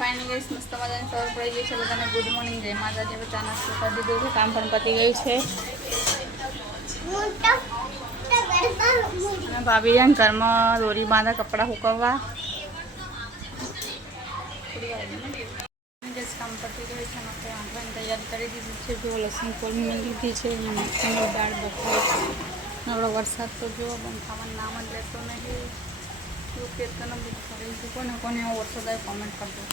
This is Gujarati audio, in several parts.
ફાઇનલી ગાઈસ મસ્ત મજાની સવાર પડી ગઈ છે બધાને ગુડ મોર્નિંગ જય માતાજી. હવે ચા નાસ્તો કરી દીધો છે, કામ પણ પતી ગયું છે અને ભાભી જાય ઘરમાં દોરી બાંધા કપડાં સુકવવા. કામ પતી ગયું છે અને આપણે આંકવાની તૈયારી કરી દીધી છે. જો લસણ કોલમી લીધી છે, અહીંયા મરચાંની દાળ બફાઈ છે. આપણો વરસાદ તો જો બંધ થવાનું નામ જ લેતો નહીં. શું ખેતરનો બધું ફરી છે, કોને એવો વરસાદ આવે કોમેન્ટ કરજો.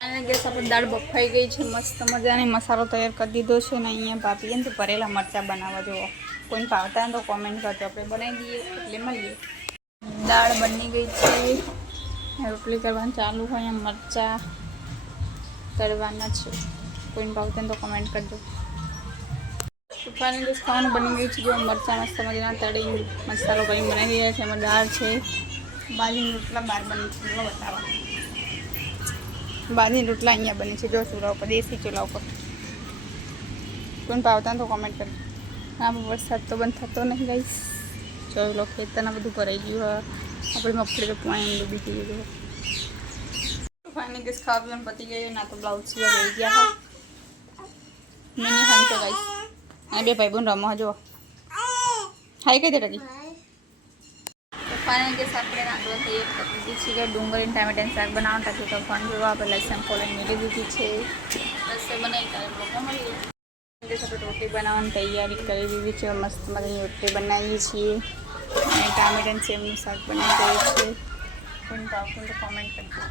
અને ગેસ આપણે દાળ બફાઈ ગઈ છે, મસ્ત મજાની મસાલો તૈયાર કરી દીધો છે ને અહીંયા ભાભીએ ને ભરેલા મરચાં બનાવવા જુઓ. કોઈને ભાવતા તો કોમેન્ટ કરજો, આપણે બનાવી દઈએ એટલે મળીએ. દાળ બની ગઈ છે, રોટલી કરવાનું ચાલુ હોય. અહીંયા મરચાં તળવાના છે, કોઈને ભાવતા તો કોમેન્ટ કરજો. ફાઇનલી ખાવાનું બની ગયું છે. જો મરચાં મસ્ત મજાના તળી મસાલો કરીને બનાવી રહ્યા છે. એમાં દાળ છે, બાજરીના રોટલા બહાર બની છે, ચૂલો બતાવો. બાજરીના રોટલા અહીંયા બની છે, જો ચૂલા ઉપર, દેશી ચૂલા ઉપર. કોઈને ભાવતા તો કોમેન્ટ કરજો. આ વરસાદ તો બંધ થતો નહીં ગાઈસ. જોઈ લો ખેતરના બધું ભરાઈ ગયું. આપણે મગફળી તો પાણી ડૂબી ગયું. જો ફાઇનલી ગેસ ખાવા પીવાનું પતી ગયું. ના તો બ્લાઉઝ સીવા ગઈ ગયા મિની ખાન તો ગાઈસ. અને બે ભાઈ બોન રમવા જો હાઈ કઈ દે ટકી. તો ફાઇનલ ગેસ આપણે નાખવા તૈયાર કરી દીધી છે. ડુંગળી ટામેટાનું શાક બનાવવાનું ટાંકી તો ફોન જોવા આપણે લસણ ફોલાઈને મેળવી દીધી છે. રસ્તે બનાવી ત્યારે લોકો મળીએ. ગેસ આપણે રોટી બનાવવાની તૈયારી કરી દીધી છે. મસ્ત મજાની રોટી બનાવીએ છીએ અને ટામેટાનું સેમનું શાક બનાવી દઈએ છીએ. કોઈને ભાવતું તો કોમેન્ટ કરજો.